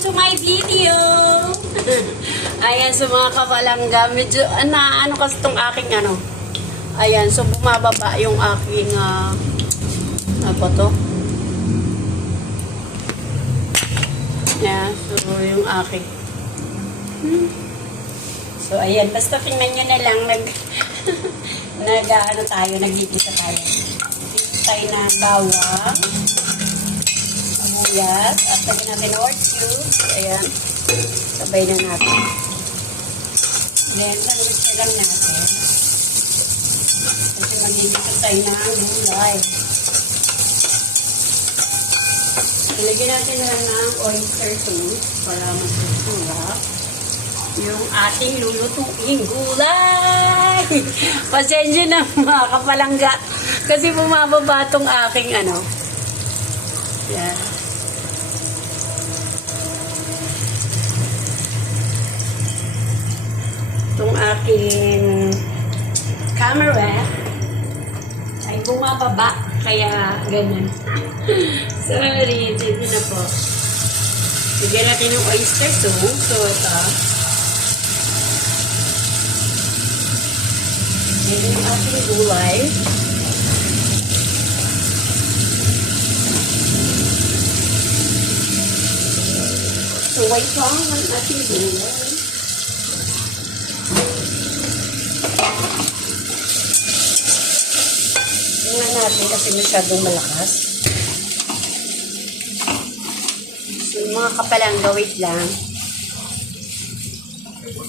to my video! Ayan, so mga kapalangga, medyo, ano kasi itong aking ano. Ayan, so bumababa yung aking, ano po to? Ayan, so yung aking. So, ayan, basta tingnan nyo na lang, ano tayo, nagigisa tayo. Dito tayo na bawang, sibuyas, at lagyan natin or cubes. Ayan, sabay na natin. Then, sandwich na lang natin. Kasi magigisa tayo ng gulay. Ilagyan natin na lang ng oyster sauce para magsusurap yung ating lulutuing gulay. Pasensya na mga kapalangga kasi bumababa tong aking ano. Yan. Itong aking camera ay bumababa kaya ganyan. Sorry, sige na po. Bigyan natin yung oyster sauce. So, ito. Ayan yung ating gulay. So, wait lang ang ating gulay. Tingnan natin kasi masyadong malakas. So, mga kapalangga, wait lang.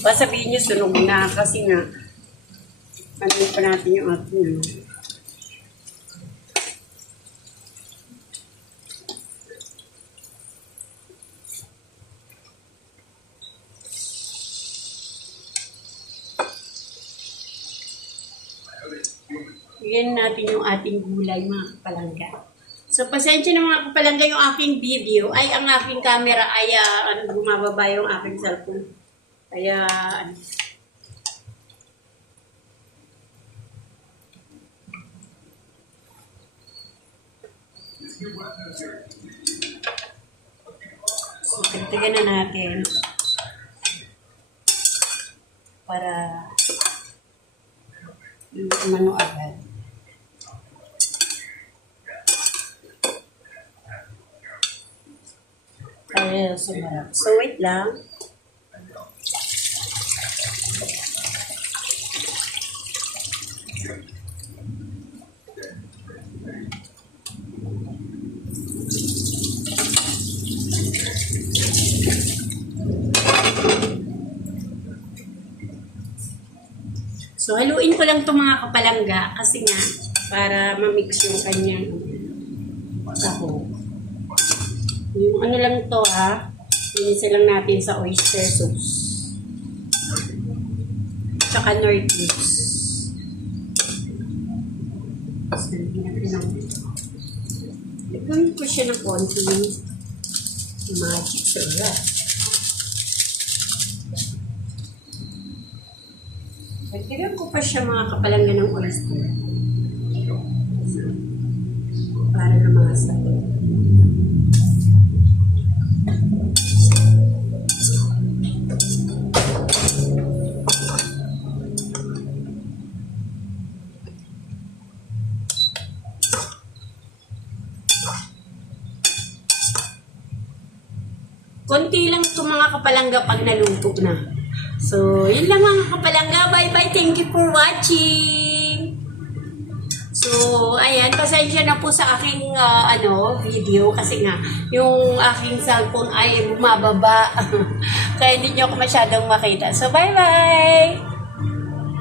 Sabihin nyo, sunog na kasi nga ano pa natin yung ating ano. Bigyan natin yung ating gulay mga kapalangga. So, pasensya na mga kapalangga yung aking video. Ay, ang aking camera ay bumababa yung aking cellphone. Kaya, so, tignan na natin para umano agad. Kaya sumarap. So, wait lang. So, haluin ko lang itong mga kapalangga kasi nga, para ma-mix yung kanyang sahog. Yung ano lang ito linisa lang natin sa oyster sauce. Tsaka nor cubes. So, lagyan ko siya ng konting magic syrup. Lagyan ko pa siya mga kapalangga ng oyster. Para lumasa. Konti lang ito mga kapalangga pag naluto na. So, yun lang mga kapalangga. Bye-bye. Thank you for watching. So, ayan. Pasensya na po sa aking video kasi nga yung aking cellphone ay bumababa. Kaya hindi nyo ako masyadong makita. So, bye-bye.